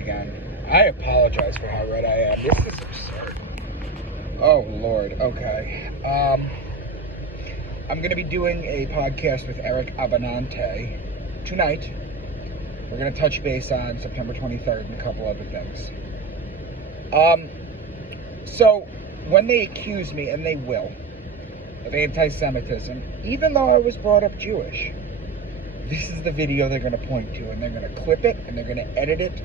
again. I apologize for how red I am. This is absurd. Oh, Lord. Okay. I'm going to be doing a podcast with Eric Abenante tonight. We're going to touch base on September 23rd and a couple other things. So, when they accuse me, and they will, of anti-Semitism, even though I was brought up Jewish, this is the video they're going to point to, and they're going to clip it, and they're going to edit it.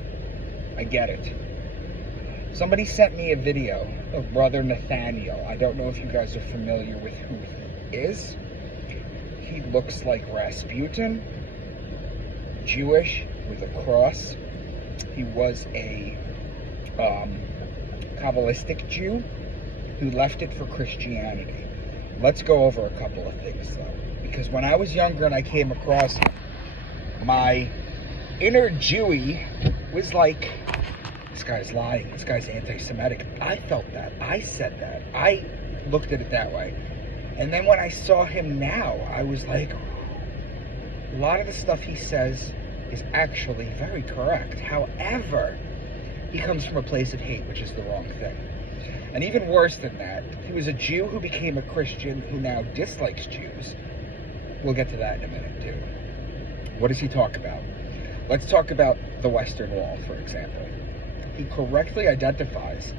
I get it. Somebody sent me a video of Brother Nathaniel. I don't know if you guys are familiar with who he is. He looks like Rasputin, Jewish, with a cross. He was a Kabbalistic Jew who left it for Christianity. Let's go over a couple of things, though. Because when I was younger and I came across him, my inner Jewy was like, this guy's lying, this guy's anti-Semitic. I felt that. I said that. I looked at it that way. And then when I saw him now, I was like, a lot of the stuff he says is actually very correct. However, he comes from a place of hate, which is the wrong thing. And even worse than that, he was a Jew who became a Christian who now dislikes Jews. We'll get to that in a minute, too. What does he talk about? Let's talk about the Western Wall, for example. He correctly identifies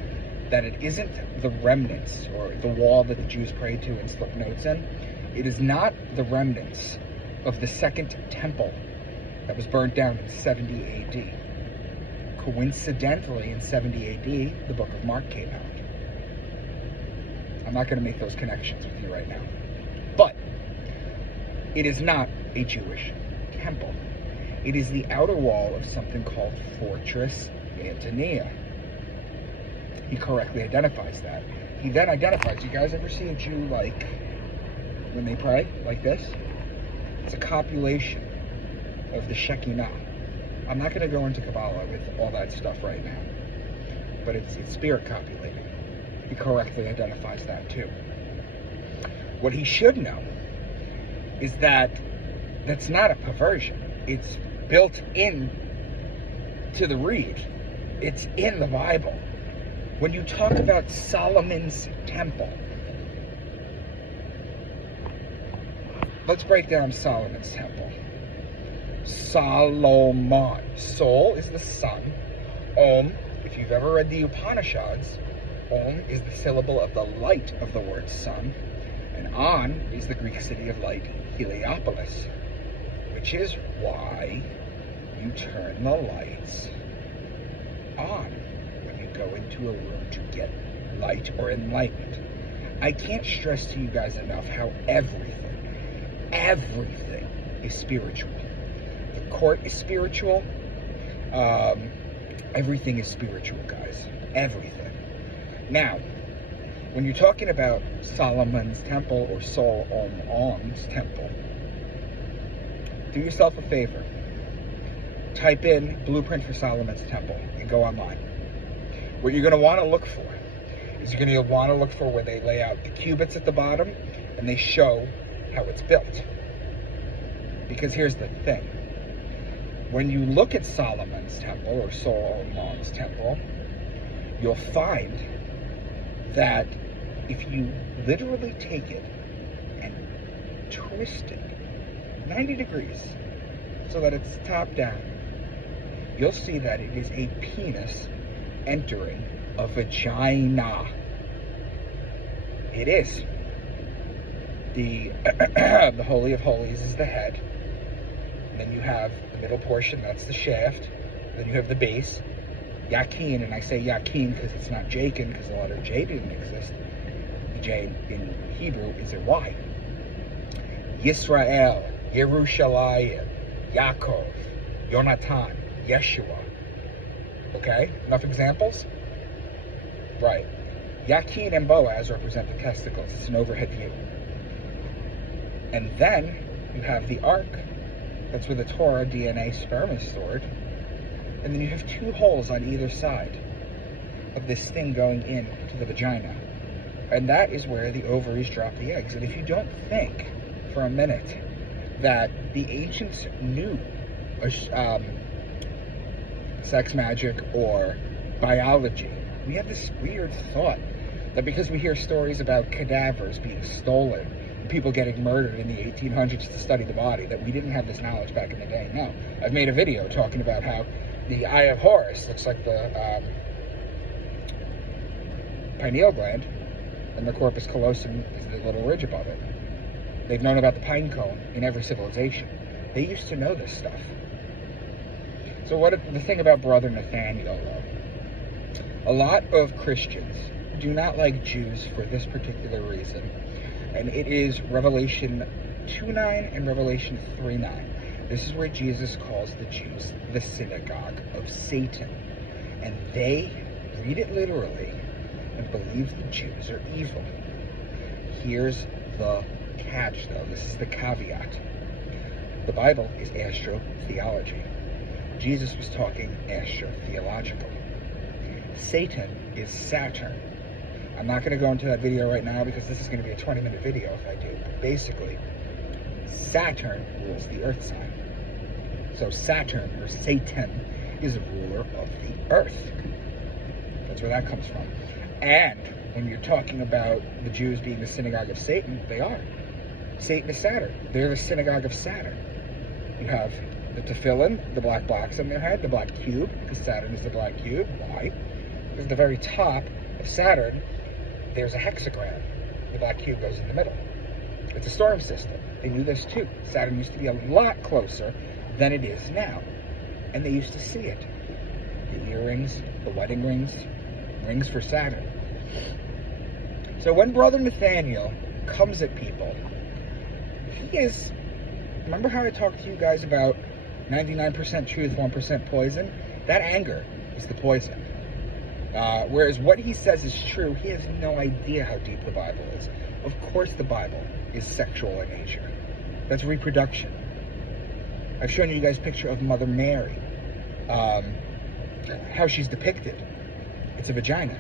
that it isn't the remnants or the wall that the Jews prayed to and slip notes in. It is not the remnants of the second temple that was burnt down in 70 AD. Coincidentally, in 70 AD, the book of Mark came out. I'm not going to make those connections with you right now. But it is not a Jewish temple. It is the outer wall of something called Fortress Antonia. He correctly identifies that. He then identifies, you guys ever see a Jew, like, when they pray, like this? It's a copulation of the Shekinah. I'm not going to go into Kabbalah with all that stuff right now. But it's spirit copulating. He correctly identifies that too. What he should know is that that's not a perversion. It's built in to the reed. It's in the Bible. When you talk about Solomon's temple, let's break down Solomon's temple. Solomon. Sol is the sun. Om, if you've ever read the Upanishads, Om is the syllable of the light of the word sun, and On is the Greek city of light, Heliopolis, which is why you turn the lights on when you go into a room to get light or enlightenment. I can't stress to you guys enough how everything is spiritual. The court is spiritual. Everything is spiritual, guys. Everything. Now, when you're talking about Solomon's temple or Solomon's temple, do yourself a favor. Type in Blueprint for Solomon's Temple and go online. What you're going to want to look for is you're going to want to look for where they lay out the cubits at the bottom and they show how it's built. Because here's the thing. When you look at Solomon's temple or Solomon's temple, you'll find that if you literally take it and twist it 90 degrees so that it's top down, you'll see that it is a penis entering a vagina. It is. The Holy of Holies is the head. And then you have the middle portion, that's the shaft. Then you have the base. Yakin, and I say Yakin because it's not Jakin, because the letter J didn't exist. The J in Hebrew is a Y. Yisrael, Yerushalayim, Yaakov, Yonatan, Yeshua. Okay? Enough examples? Right. Yakin and Boaz represent the testicles. It's an overhead view. And then you have the ark. That's where the Torah, DNA, sperm is stored. And then you have two holes on either side of this thing going into the vagina. And that is where the ovaries drop the eggs. And if you don't think for a minute that the ancients knew sex magic or biology. We have this weird thought that because we hear stories about cadavers being stolen and people getting murdered in the 1800s to study the body, that we didn't have this knowledge back in the day. No. I've made a video talking about how the Eye of Horus looks like the pineal gland, and the corpus callosum is the little ridge above it. They've known about the pine cone in every civilization. They used to know this stuff. So the thing about Brother Nathaniel, though, a lot of Christians do not like Jews for this particular reason, and it is Revelation 2:9 and Revelation 3:9. This is where Jesus calls the Jews the synagogue of Satan, and they read it literally and believe the Jews are evil. Here's the catch, though. This is the caveat. The Bible is astrotheology. Jesus was talking astrotheological. Satan is Saturn. I'm not going to go into that video right now because this is going to be a 20-minute video if I do. But basically, Saturn rules the earth sign. So Saturn, or Satan, is a ruler of the earth. That's where that comes from. And when you're talking about the Jews being the synagogue of Satan, they are. Satan is Saturn. They're the synagogue of Saturn. You have the tefillin, the black box on their head, the black cube, because Saturn is the black cube. Why? Because at the very top of Saturn, there's a hexagram. The black cube goes in the middle. It's a storm system. They knew this too. Saturn used to be a lot closer than it is now. And they used to see it. The earrings, the wedding rings, rings for Saturn. So when Brother Nathaniel comes at people, he is, remember how I talked to you guys about 99% truth, 1% poison? That anger is the poison. Whereas what he says is true, he has no idea how deep the Bible is. Of course the Bible is sexual in nature. That's reproduction. I've shown you guys a picture of Mother Mary. How she's depicted. It's a vagina.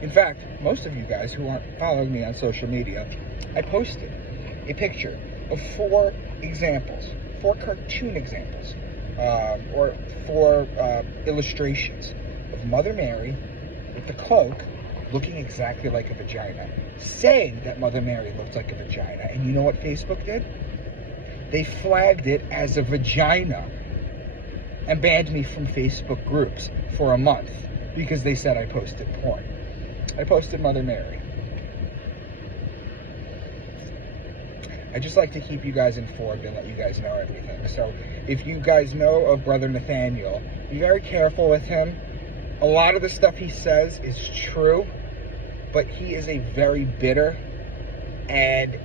In fact, most of you guys who aren't following me on social media, I posted a picture of 4 examples, 4 cartoon examples, or 4 illustrations of Mother Mary with the cloak looking exactly like a vagina, saying that Mother Mary looked like a vagina. And you know what Facebook did? They flagged it as a vagina and banned me from Facebook groups for a month because they said I posted porn. I posted Mother Mary. I just like to keep you guys informed and let you guys know everything. So if you guys know of Brother Nathaniel, be very careful with him. A lot of the stuff he says is true, but he is a very bitter and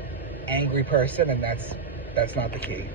angry person, and that's not the key.